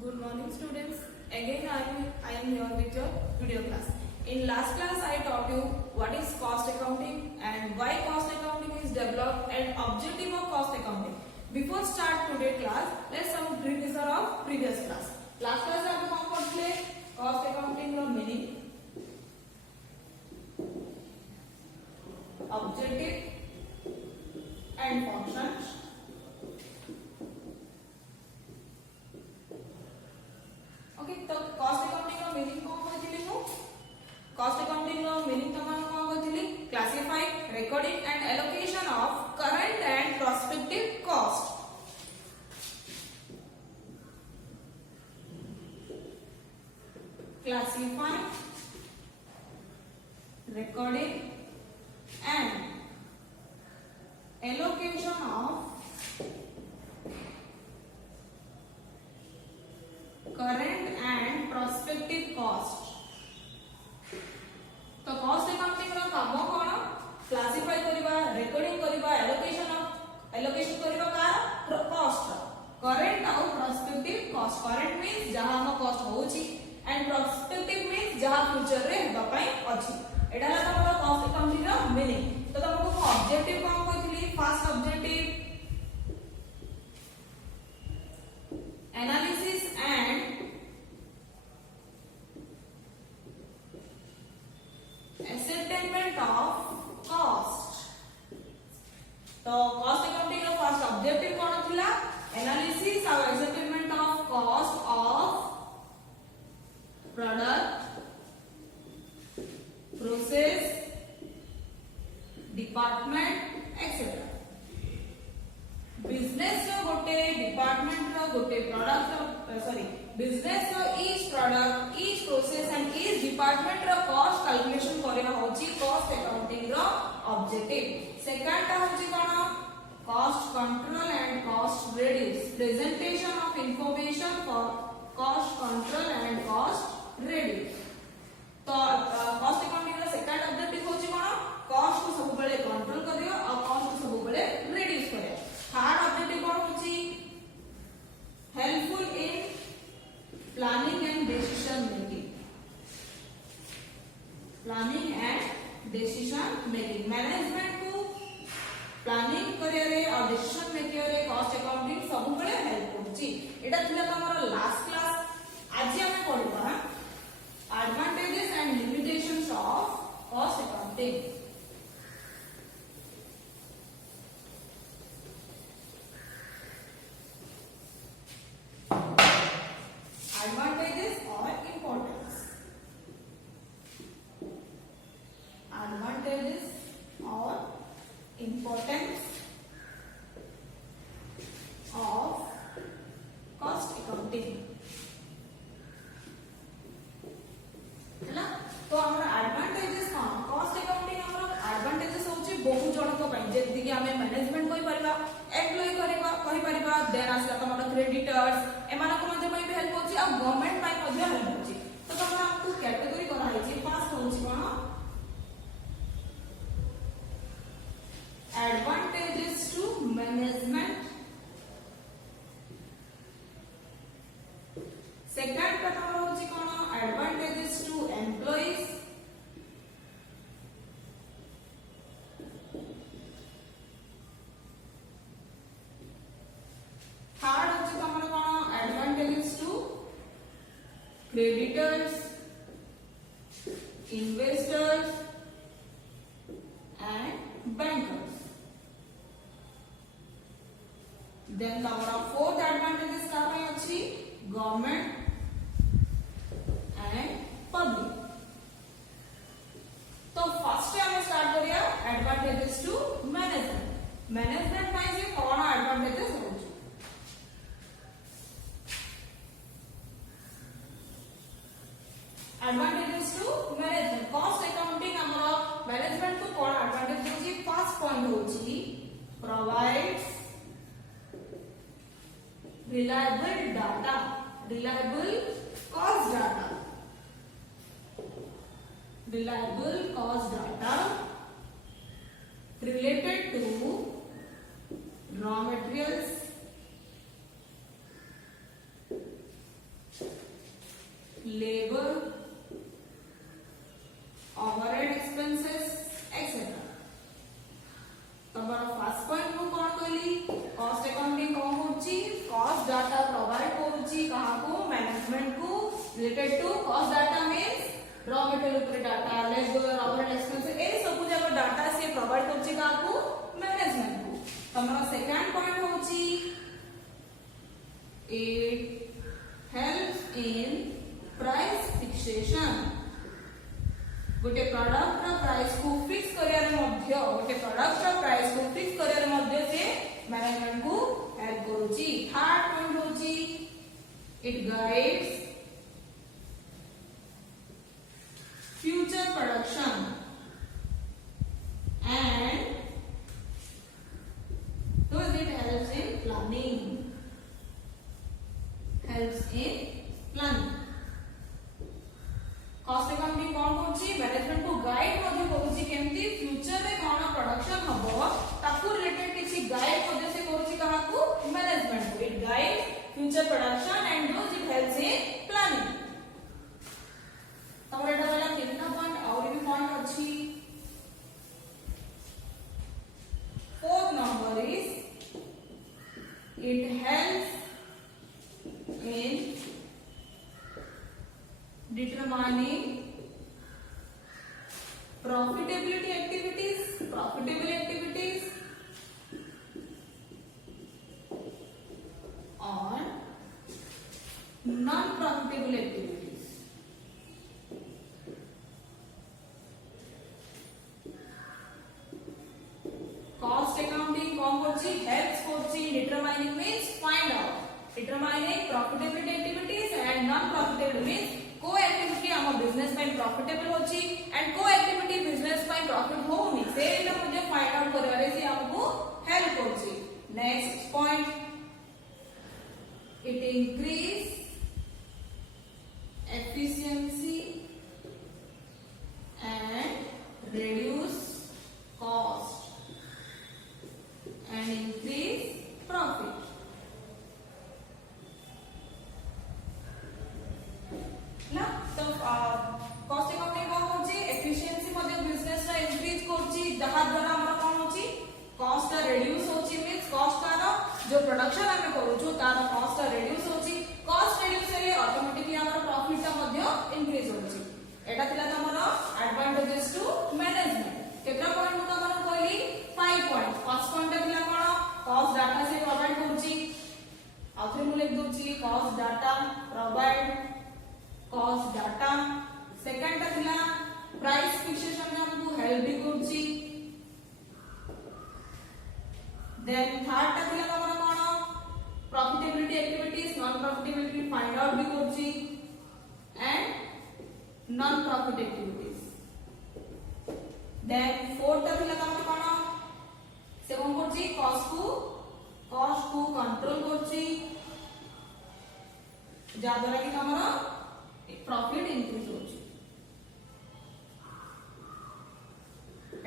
Good morning students. Again I am here with your video class. In last class I taught you what is cost accounting and why cost accounting is developed and objective of cost accounting. Before start today class, let's some revision of previous class. Last class ଆମେ କଣ ପଢିଥିଲେ? Cost accounting ର meaning, objective and functions. Okay तो cost accounting रो meaning कोन कहथिली मु cost accounting रो मीनिंग तमन कोन कहथिली classify recording and allocation of current and prospective cost classify recording and allocation of current and prospective cost. तो कॉस्ट अकाउंटिंग रो काम कोन क्लासिफाई करबा रिकॉर्डिंग करबा एलोकेशन करबा का कॉस्ट करंट और प्रोस्पेक्टिव कॉस्ट करंट मींस जहां हम कॉस्ट होची एंड प्रोस्पेक्टिव मींस जहां फ्यूचर रे हेबा पई अछि एडा ला हमर कॉस्ट अकाउंटिंग रो मीनिंग तो तुमको ऑब्जेक्टिव कोन कहथिली first objective analysis and ascertainment of cost. तो cost accounting रो फर्स्ट ऑब्जेक्टिव कोन थिला एनालिसिस और ascertainment of cost of product, process, department etc. Business रो गोटे डिपार्टमेंट रो गोटे प्रोडक्ट सॉरी बिजनेस रो each product each process and each department रो कॉस्ट कैलकुलेशन करेबा होची कॉस्ट अकाउंटिंग रो ऑब्जेक्टिव सेकंड टा होची कोन cost control and cost reduce presentation of information for cost control and cost reduce तो कॉस्ट अकाउंटिंग रो सेकंड ऑब्जेक्टिव होची कोन कॉस्ट को सब बेले कंट्रोल करियो और कॉस्ट को सब बेले रिड्यूस करियो थर्ड ऑब्जेक्टिव कोन होची helpful in planning and decision making management को प्लानिंग करिया रे और डिसीजन मेकिंग रे कॉस्ट अकाउंटिंग सब बेले हेल्प होची एटा थिला हमर लास्ट क्लास आज हम पढबा advantages and limitations of cost accounting advantages or importance of cost accounting हैला तो हमर एडवांटेजेस कोन कॉस्ट अकाउंटिंग हमर एडवांटेजेस होची बहु जणक पई जेति कि हमें मैनेजमेंट कोइ परिबा एम्प्लॉय करिबा कहि परिबा देन आसला तमर क्रेडिटर्स एमानक मध्ये पई भी हेल्प होची आ गवर्नमेंट पई मध्ये हेल्प होची तो तमरा आपको कैटेगरी करा है फर्स्ट होची कोन एडवांटेजेस टू मैनेजमेंट सेकंड का तमरा होची कोन एडवांटेजेस टू एम्प्लॉयज थर्ड होची तमरा कोन advantages to creditors, investors and bankers. Then our fourth advantages का है अच्छी government and public. तो फर्स्ट हम स्टार्ट करिया एडवांटेजेस टू मैनेजमेंट मैनेजमेंट में से कौन एडवांटेजेस होची advantages to management cost accounting हमरो मैनेजमेंट को कोन एडवांटेज होची फर्स्ट पॉइंट होची provides reliable cost data related to raw materials labor, overhead expenses, etc. तमरा फर्स्ट पॉइंट को कोन कहली कॉस्ट अकाउंटिंग कोन होची कॉस्ट डाटा प्रोवाइड करूची कहा को मैनेजमेंट को related to cost data means raw material ऊपर डाटा लेबर ओवरहेड एक्सपेंस ए सब जगह डाटा से प्रोवाइड करूची कहा को मैनेजमेंट को तमरा सेकंड पॉइंट होची it helps in price fixation गोटे प्रोडक्ट रा प्राइस को फिक्स करियर मध्य गोटे प्रोडक्ट रा प्राइस को फिक्स करियर मध्य से मैनेजमेंट को हेल्प करूची थर्ड पॉइंट होची it guides future production and thus it helps in planning cost accounting कोन होची मैनेजमेंट को गाइड मध्ये करूची केमती फ्यूचर रे कोन प्रोडक्शन हबो ताकू रिलेटेड किछि गाइड मध्ये से करूची कहा को मैनेजमेंट को it guide future production and thus it helps in planning तमरे एटा वाला कितना पॉइंट और भी पॉइंट अछि fourth number is it helps in determining profitable activities or non profitable activities cost accounting कौन करछि helps करछि determining means find out determining profitability activities and non profitable means को activity हम बिजनेस में profitable होची and को activity business में profit होनी सेटा मुझे फाइंड आउट करवारे से हमको हेल्प करछि next point it increase efficiency and reduce cost and increase profit ना तो कॉस्ट अकाउंटिंग कोन होची एफिशिएंसी मध्ये बिजनेस रा इंक्रीज करची जहा द्वारा हमरा कोन होची कॉस्ट रिड्यूस होची मींस कॉस्ट का जो प्रोडक्शन हमें करूछु तार कॉस्ट रिड्यूस होची कॉस्ट रिड्यूस हेले ऑटोमेटिकली हमरा प्रॉफिट ता मध्ये इंक्रीज होची एटा थिला तमरो एडवांटेजेस टू मैनेजमेंट केतना पॉइंट को तमरो कहली 5 पॉइंट फर्स्ट पॉइंट थिला कोन कॉस्ट डाटा से प्रोवाइड करूची आउथरे मु लिख दोची cost data provide cost data second ता थिला प्राइस फिक्सेशन में हमको हेल्प भी करूची देन थर्ड ता थिला हमर कोन profitability activities non profitability find out भी करूची and non profit activities then fourth ता थिला हमर कोन से कोन करची कॉस्ट को कंट्रोल करची जा द्वारा कि हमर प्रॉफिट इंक्रीज होची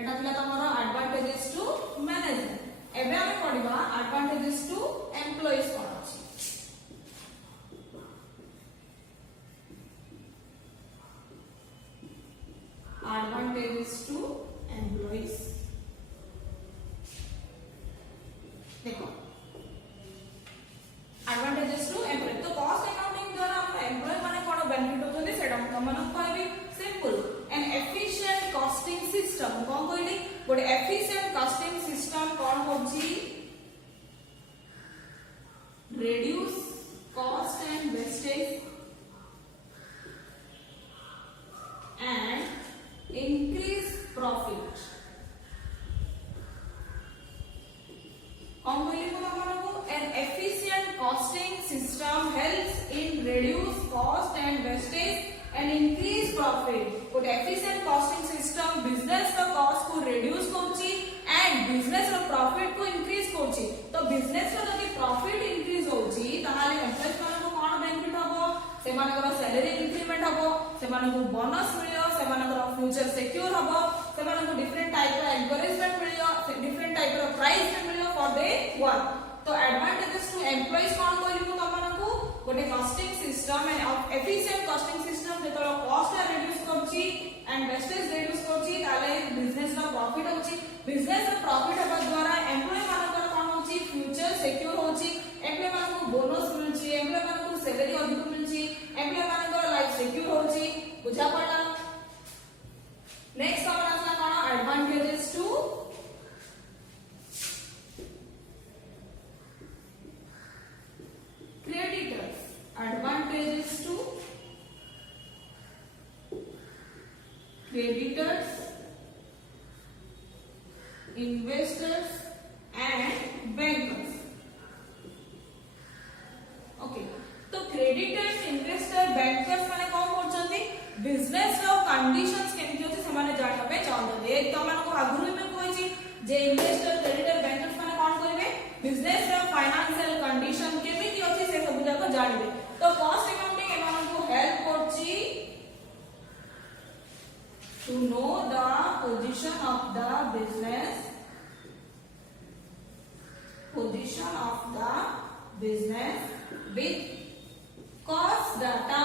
एटा थिला हमर एडवांटेजेस टू मैनेजमेंट एबे हम पढिबा एडवांटेजेस टू एम्प्लॉइज कोन अछि एडवांटेजेस टू एम्प्लॉइज देखो एडवांटेजेस टू एम्प्लॉय तो कॉस्ट अकाउंटिंग द्वारा हम एम्प्लॉय माने कोन बेनिफिट होतले सेटा हम मन कहबी simple and efficient costing system कोन कहली गोटे एफिशिएंट कॉस्टिंग सिस्टम कोन होची reduce cost and wastage and increase profit An efficient costing system helps in reduce cost and wastage and increase profit. Good efficient costing system business का cost को reduce करची and business row profit को increase करची. तो business रो जदि profit increase होची ताहाले employees मानको कोन benefit हबो से मानकर salary increment हबो से मानको bonus मिलियो से मानकर future secure हबो से मानको different type रो encouragement मिलियो different type रो prize मिलियो for their work. तो एडवांटेजेस टू एम्प्लॉइज कोन कहली मु तमनको गोटे costing system and efficient costing system जेतलो कॉस्ट रिड्यूस करछि एंड वेस्टेज रिड्यूस करछि ताले बिजनेस रो प्रॉफिट होछि बिजनेस रो प्रॉफिट हेबा द्वारा एम्प्लॉय मानकर कोन होछि फ्यूचर सिक्योर होछि एम्प्लॉय मानकु बोनस मिलछि एम्प्लॉय मानकु सैलरी अधिक मिलछि एम्प्लॉय मानकर लाइफ सिक्योर होछि बुझा पड़ा नेक्स्ट हमर आसला कोन advantages to creditors advantages to creditors investors and bankers okay तो creditors investor bankers माने कोन करछन्ती बिजनेस रो कंडीशंस केमति होछि से माने जानिबा पे चाहते एक तो मानको आगुरी में कोइछि जे इन्वेस्टर क्रेडिटर बैंकर्स माने कोन करिवे बिजनेस रो फाइनेंशियल कंडीशन केमति होछि से सब जाको जानिबे तो कॉस्ट अकाउंटिंग एमानको हेल्प करछि to know the position of the business with cost data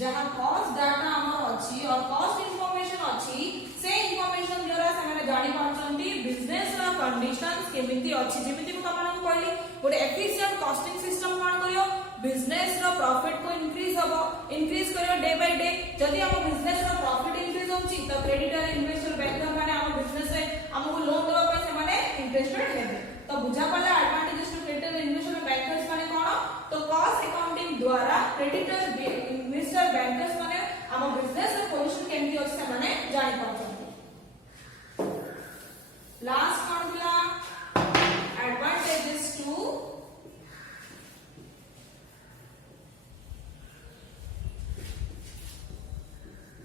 जहां कॉस्ट डाटा हमर अछि और कॉस्ट इंफॉर्मेशन अछि से इंफॉर्मेशन द्वारा से माने जानि पाछंती बिजनेस रा कंडीशंस केमिति अछि जेमिति को आपण को कहली गोटे एफिशिएंट कॉस्टिंग सिस्टम कोन करियो बिजनेस रा प्रॉफिट को इंक्रीज करियो डे बाय डे जदी हम बिजनेस रा प्रॉफिट इंक्रीज होछि त क्रेडिटर इन्वेस्टर बैंकर माने हम बिजनेस रे हमको लोन देबा पे से माने इंटरेस्टेड हेबे तो बुझा पला advantages to creditor investor bankers माने कोन तो कॉस्ट अकाउंटिंग द्वारा क्रेडिटर इन्वेस्टर बैंकर्स माने हम बिजनेस रे पोजीशन केमति अछि से माने जानि पाछन लास्ट कोन दिला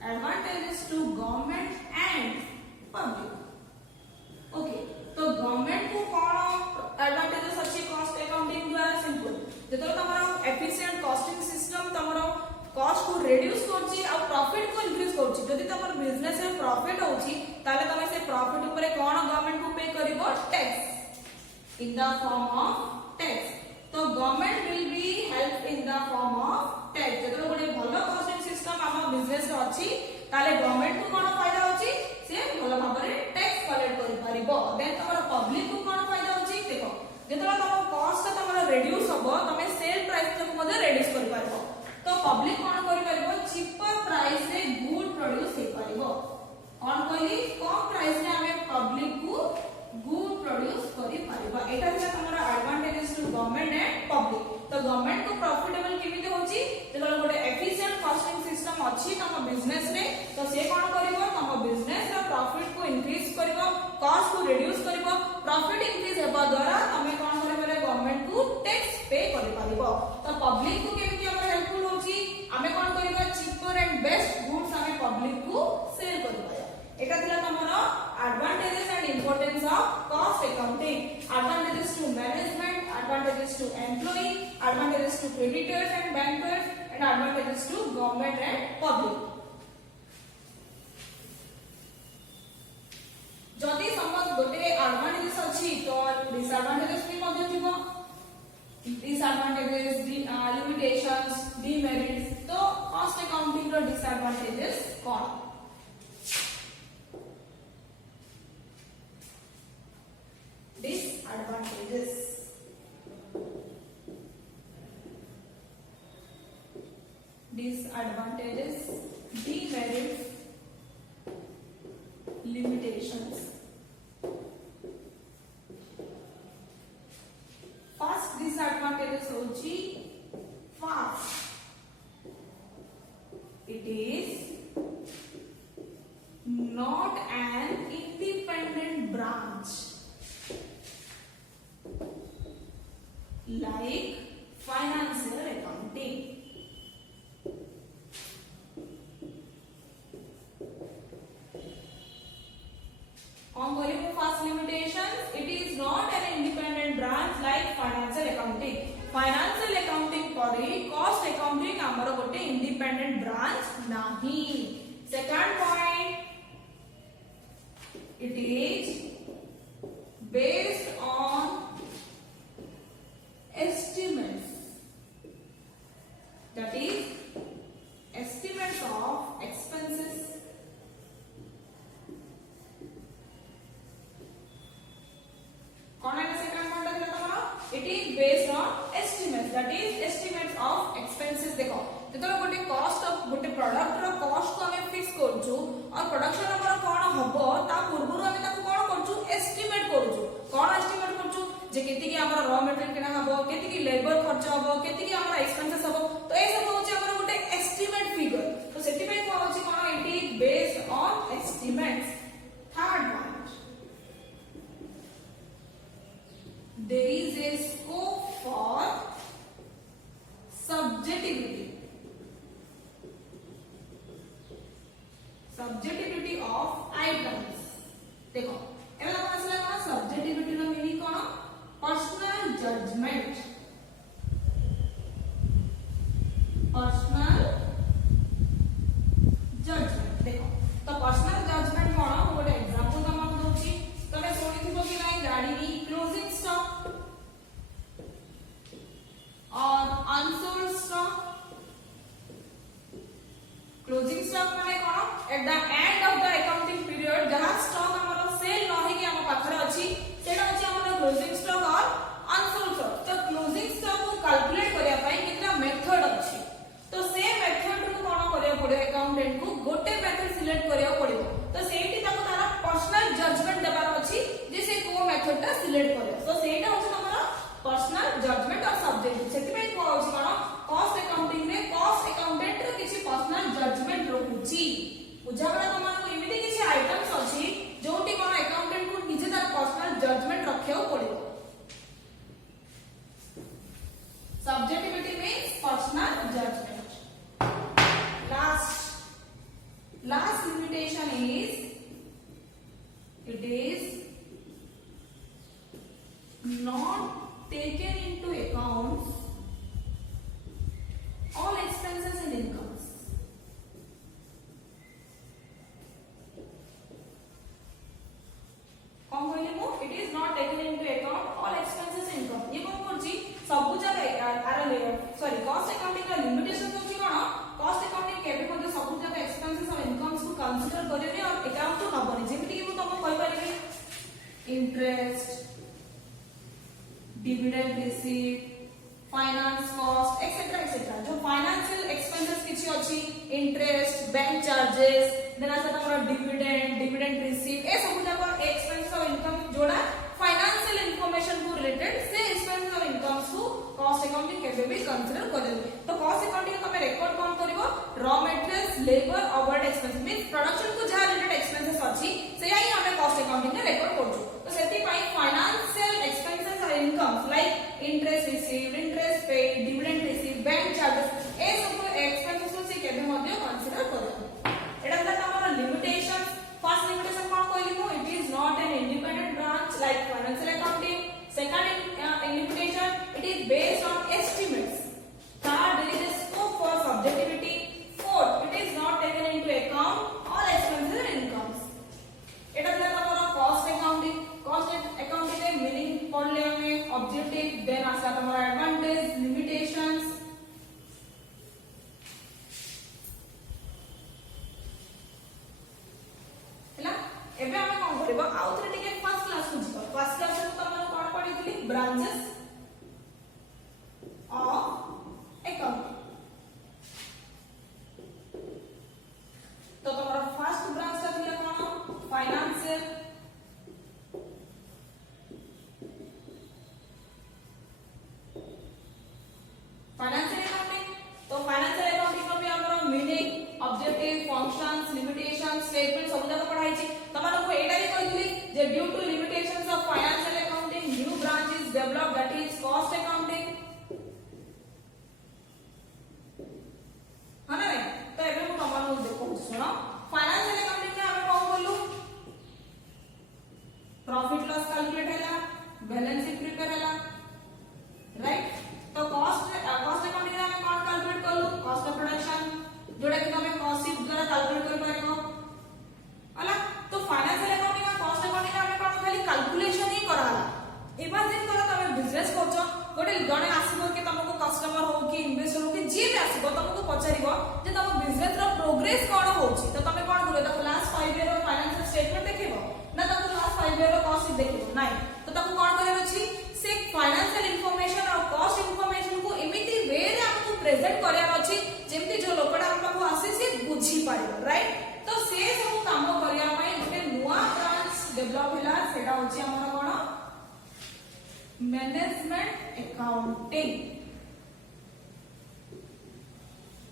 advantages to government and public okay तो गवर्नमेंट को कोन एडवांटेजेस अछि कॉस्ट अकाउंटिंग द्वारा सिंपल जेतरो तमरो एफिशिएंट कॉस्टिंग सिस्टम तमरो कॉस्ट को रिड्यूस करछि आ प्रॉफिट को इंक्रीज करछि जदी तमर बिजनेस रे प्रॉफिट होछि ताले तमे से प्रॉफिट ऊपर कोन गवर्नमेंट को पे करिवो tax in the form of tax तो government will be help in the form of tax जेतरो गोटे भलो कॉस्टिंग सिस्टम हम बिजनेस रे अछि ताले गवर्नमेंट को कोन फायदा होछि से भलो भाबरे टैक्स कलेक्ट करि परिबो देन तमर पब्लिक को कोन फायदा होछि देखो जेतरो तम कॉस्ट तमर रिड्यूस होबो तमे सेल प्राइस को मधे रिड्यूस करि परिबो तो पब्लिक कोन करि परिबो चीपर प्राइस रे गुड प्रोड्यूस हे परिबो कोन कहली कम प्राइस रे हमें पब्लिक को गुड प्रोड्यूस करि परिबो एटा जे तमर advantages to government and public तो गवर्नमेंट को प्रॉफिटेबल केमिति होछि जेतरो गोटे एफिशिएंट कॉस्टिंग सिस्टम अछि तम बिजनेस रे तो से कोन करिवो तम बिजनेस रा प्रॉफिट को इंक्रीज करिवो कॉस्ट को रिड्यूस करिवो प्रॉफिट इंक्रीज हेबा द्वारा तमे कोन करिवो गवर्नमेंट को टैक्स पे करि परिबो तो पब्लिक को केमिति हमर हेल्पफुल होछि हमें कोन करिवो चीपर एंड बेस्ट गुड्स हमें पब्लिक को सेल करिवो एटा दिला तमरो advantages and importance of cost accounting advantages to management advantages to employee advantages to creditors and bankers and advantages to government and public जदि समझ गोटे एडवांटेजेस अछि तो डिसएडवांटेजेस भी मध्य थिबो डिसएडवांटेजेस लिमिटेशंस डिमेरिट्स तो cost accounting row disadvantages cone disadvantages demerits limitations first disadvantages hochi fast it is not an independent branch like financial accounting first limitations it is not an independent branch like financial accounting financial accounting pari cost accounting amar gote independent branch nahi second point it is based on estimates that is estimates of expenses it is based on estimates, that is estimates of expenses. देखो जेतले गोटे cost of गोटे product रो cost को हमें fix करछु और production हमर कोन हबो ता पूर्वरु हमें ताको कोन करछु एस्टिमेट करछु कोन एस्टिमेट करछु जे केति की हमर रॉ मटेरियल केना हबो केति की लेबर खर्च हबो केति की हमर एक्सपेंसेस हबो तो ए सब होछि हमर गोटे एस्टिमेट फिगर तो सेति पे कोन होछि कोन it is based on estimates. Third one there is a scope for subjectivity of items. देखो एबे हम असला कोन subjectivity नो मीनिंग कोन पर्सनल जजमेंट देखो तो पर्सनल जजमेंट कोन गोटे एग्जांपल तमक दोछि तमे सुनिथिबो कि नाही गाडी नी क्लोजिंग स्टॉक और अनसोल्ड स्टॉक. क्लोजिंग स्टॉक माने कोन at the end of the accounting period जहां स्टॉक हमर सेल न हे कि हम पाखर अछि सेटा अछि हमर क्लोजिंग स्टॉक और अनसोल्ड स्टॉक. तो क्लोजिंग स्टॉक को कैलकुलेट करिया पई कितना मेथड अछि तो से मेथड को कोन करिया पड़े अकाउंटेंट को गोटे मेथड सिलेक्ट करिया पड़िबो तो सेठी ताको तारा पर्सनल जजमेंट देबार अछि जे से को मेथड ता सिलेक्ट करे तो सेटा अछि हमर पर्सनल जजमेंट और सब्जेक्ट सेति पे को अछि कोन कॉस्ट अकाउंटिंग रे कॉस्ट अकाउंटेंट रे किछि पर्सनल जजमेंट रहुछि बुझाबला तमन को एमिति किछि आइटम्स अछि जोटी कोन अकाउंटेंट को निजे तार पर्सनल जजमेंट रखियो पड़िबो. Subjectivity means personal judgment. Last limitation is it is not taken into account all expenses and incomes. कौन कहले मो it is not taken into account all expenses and income. ये कौन करछि सब जगह आर सॉरी कॉस्ट अकाउंटिंग का limitation होछि कोन कॉस्ट अकाउंटिंग केबे मध्ये सब जगह एक्सपेंसेस और इनकम्स को कंसीडर करेनी और अकाउंट तो नबनी जेमिति कि मु तम कहि परिबे interest dividend receive finance cost etcetera जो फाइनेंशियल एक्सपेंसेस किछि अछि इंटरेस्ट बैंक चार्जेस देन आसा तमरा डिविडेंड रिसीव ए सब जगह एक्सपेंस और इनकम जोड़ा फाइनेंशियल इंफॉर्मेशन को रिलेटेड से एक्सपेंस और इनकम्स को कॉस्ट अकाउंटिंग केबे भी कंसीडर करेनी. तो कॉस्ट अकाउंटिंग को हमें रिकॉर्ड कोन करबो raw materials labour overhead expense means production को जहा रिलेटेड एक्सपेंसेस अछि सेया ही हमें कॉस्ट अकाउंटिंग में रिकॉर्ड करछु. तो सेति पई फाइनेंशियल एक्सपेंसेस और incomes like interest received interest paid dividend received bank charges ए सब एक्सपेंसेस को से केबे मध्ये कंसीडर करबो. एटा हला हमर लिमिटेशन. फर्स्ट लिमिटेशन कोन कहली मो it is not an independent branch like financial accounting. Second limitation it is based on estimates. Third, there is a scope for subjectivity. Fourth, it is not taken into account all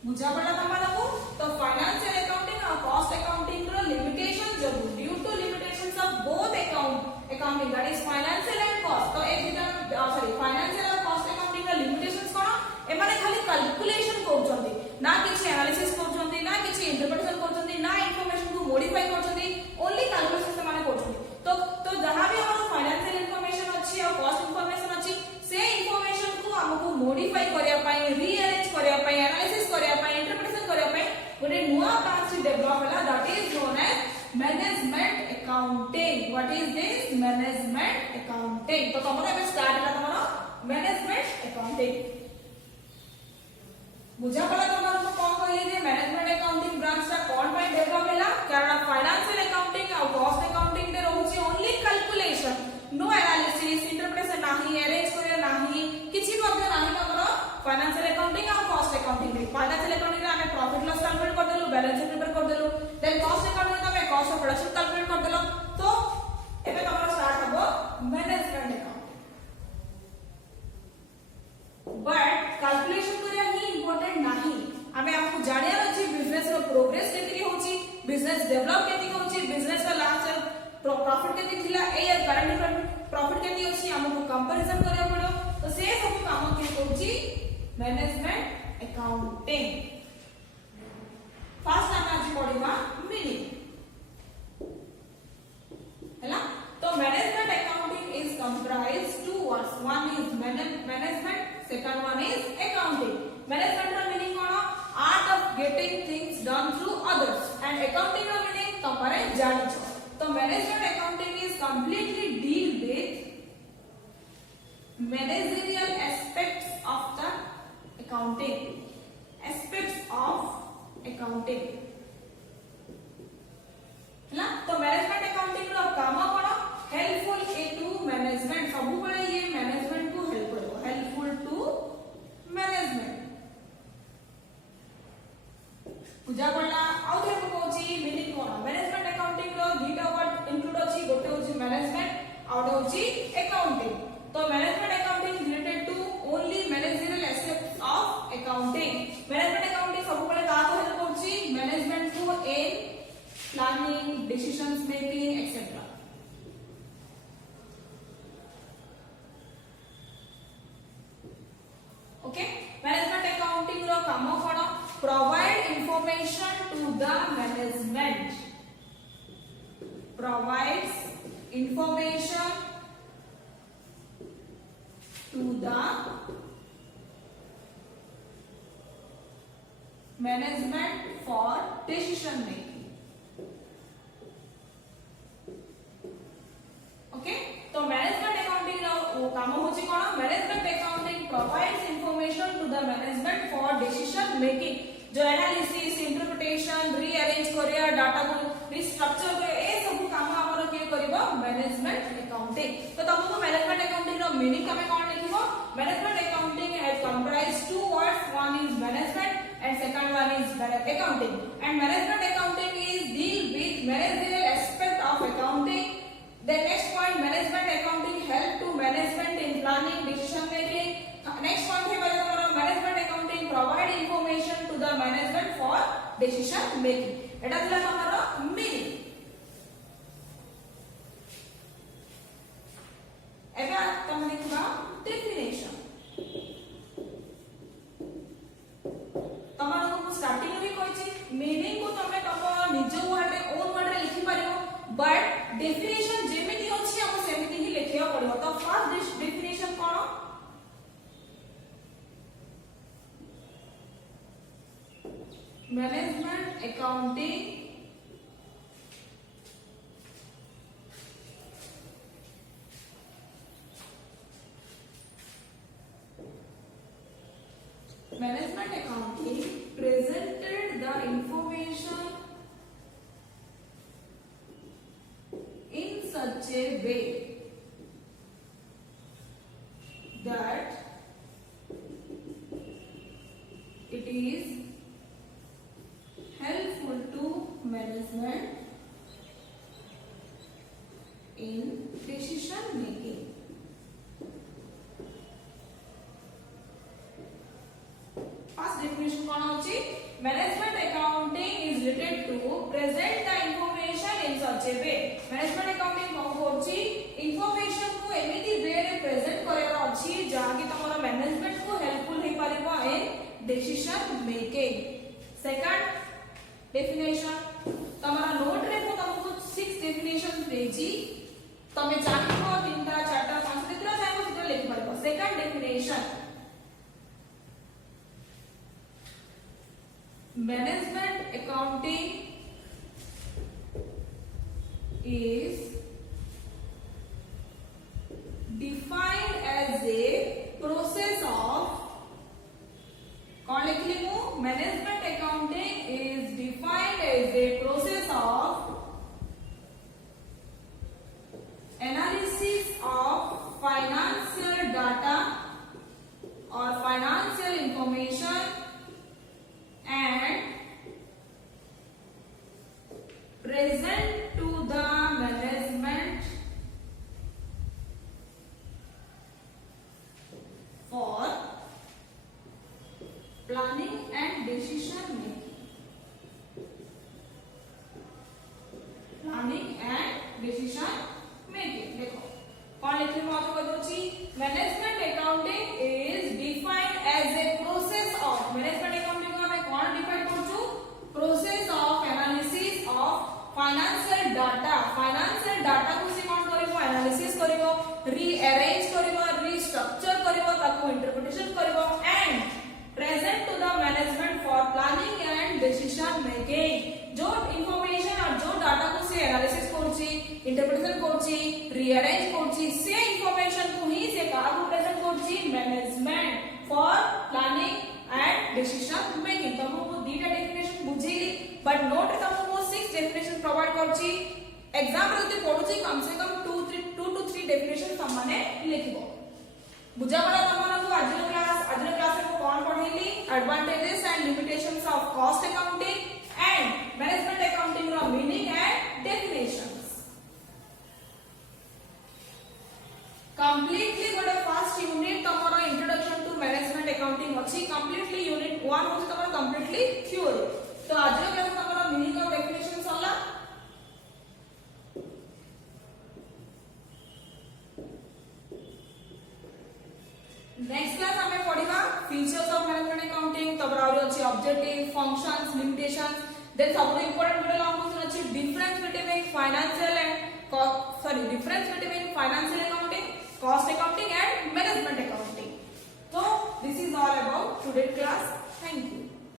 बुझा पड़ा तमनको तो financial accounting और cost accounting रो limitation जो due to limitations of both accounting that is financial and cost तो एक sorry financial और कॉस्ट अकाउंटिंग रो लिमिटेशंस कोन ए माने खाली कैलकुलेशन करछन्ती ना किछि एनालिसिस करछन्ती ना किछि इंटरप्रिटेशन करछन्ती ना इंफॉर्मेशन को मॉडिफाई करछन्ती ओनली कैलकुलेशन से माने करछन्ती तो जहां भी हमर फाइनेंशियल इंफॉर्मेशन अछि और कॉस्ट इंफॉर्मेशन अछि से इंफॉर्मेशन को हमको मॉडिफाई करिया पई रीअरेंज करिया पई एनालिसिस करिया पई इंटरप्रिटेशन करिया पई गोटे नुवा ब्रांच डेवलप होला that is known as management accounting what is this management accounting तो तमरो एबे स्टार्ट होला तमरो मैनेजमेंट अकाउंटिंग बुझा पड़ा तमरो को कोन कहली जे मैनेजमेंट अकाउंटिंग ब्रांच ता कोन पई डेवलप होला कारण फाइनेंशियल अकाउंटिंग और कॉस्ट अकाउंटिंग दे रहउची only calculation no analysis interpretation नाही अरेंज करिया नाही किछि मध्ये नाही तमरो फाइनेंशियल अकाउंटिंग और कॉस्ट अकाउंटिंग रे फाइनेंशियल अकाउंटिंग रे हमें प्रॉफिट लॉस कैलकुलेट कर देलु बैलेंस शीट प्रिपेयर कर देलु देन कॉस्ट अकाउंटिंग में कॉस्ट ऑफ प्रोडक्शन कैलकुलेट कर देलु तो एबे तमरो स्टार्ट हबो मैनेजमेंट अकाउंटिंग बट कैलकुलेशन करिया ही इंपोर्टेंट नाही हमें आपको जानिया अछि बिजनेस रो प्रोग्रेस केति होची बिजनेस डेवलप केति होची बिजनेस रो लास्ट ईयर प्रॉफिट केति थिला ए ईयर करंट प्रॉफिट केति अछि हमको कंपैरिजन करिया पड़ो तो से सब काम के होची मैनेजमेंट अकाउंटिंग फर्स्ट हम आज पढिबा मीनिंग हैला तो management accounting is comprised two words one is management second one is accounting management रो मीनिंग कोन art of getting things done through others and accounting रो मीनिंग तमरे जानि छ तो management accounting is completely deal with managerial aspects of the accounting ना तो management accounting रो काम कोन हेल्पफुल टू मैनेजमेंट सब बळे ये मैनेजमेंट को हेल्प करो हेल्पफुल टू मैनेजमेंट पूजा पडला आउ थे को होची मीनिंग कोन मैनेजमेंट अकाउंटिंग रो दुटा वर्ड इंक्लूड होची गोटे होची मैनेजमेंट आउ होची अकाउंटिंग तो management accounting related to only managerial aspects of accounting management accounting सब बळे का को हेल्प करची मैनेजमेंट को in planning decisions making etcetera okay management accounting रो काम कोन provide information to the management provides information to the management for decision making okay तो मैनेजमेंट अकाउंटिंग रो काम होची कोन management accounting provides information to the management for decision making जो analysis interpretation rearrange करिया डाटा को रिस्ट्रक्चर करे ए सब काम हमर के करबो मैनेजमेंट अकाउंटिंग तो तुमको मैनेजमेंट अकाउंटिंग रो मीनिंग हमें कोन लिखिबो management accounting has comprised two words one is management and second one is accounting and management accounting is deal with managerial aspect of accounting the next point management accounting help to management in planning decision making next point है बोले management accounting provide information to the management for decision making एटा थिला हमरो meaning एबा तम देखबा definition तमरो को starting में कहछि meaning को तमे तम निज वर्ड रे ओन वर्ड रे लिखि पारिबो बट डेफिनेशन जेमिति अछि हम सेमिति ही लिखिया पड़िबो तो फर्स्ट डेफिनेशन कोन management accounting management accounting presented the information in such a way that it is helpful to management in decision making first definition कोन होची management accounting is related to present the information in such a way. management accounting कौन करछि information को एमिति वे रे present करैर अछि जहा कि तमरा मैनेजमेंट को हेल्पफुल हे परिबो in decision making. Second definition तमरा नोट रे को तुमको 6 डेफिनेशन देछि तमे चाहिबो 3 टा 4 टा 5 टा चाहिबो सेटा लिखि परिबो. Second definition management accounting is defined as a process of कौन लिख लिखूं. management accounting is defined as a process of analysis of financial data or financial information and present to the management for planning and decision making. planning and decision making. देखो कौन लिखे मैं आपको बताऊंगी. Management accounting is defined as a process of. Management accounting को हमें कौन define करछु. Process of analysis of financial data. Financial data को से कौन करिवो एनालिसिस करिवो, रीअरेंज करिवो, रीस्ट्रक्चर करिवो, ताको इंटरप्रिटेशन करिवो and present to the management for planning and decision making. जो इंफॉर्मेशन और जो डाटा को से एनालिसिस करछि, इंटरप्रिटेशन करछि, रीअरेंज करछि, से इंफॉर्मेशन को ही से काहा को प्रेजेंट करछि management for planning and decision making. तमको दीटा डेफिनेशन बुझिली बट नोट तमको 6 डेफिनेशन प्रोवाइड करछि. एग्जाम रे पढुछि कम से कम 2 to 3 डेफिनेशन तमने लिखिबो. बुझा पड़ा तमनको आजनो क्लास को कौन पढेली advantages and limitations of cost accounting and management accounting ro meaning and definitions. completely गोटे फर्स्ट यूनिट तमरो इंट्रोडक्शन टू मैनेजमेंट अकाउंटिंग अछि. completely यूनिट 1 होछि तमरो completely थ्योरी. तो आज क्लास तमरो मीनिंग और डेफिनेशन सला. नेक्स्ट क्लास हमें पढ़िबा फीचर्स ऑफ मैनेजमेंट अकाउंटिंग. तब आउरी अछि ऑब्जेक्टिव, फंक्शंस, लिमिटेशंस. देन सबसे इंपोर्टेंट गोटे लॉन्ग क्वेश्चन अछि difference between financial and difference between financial accounting, cost accounting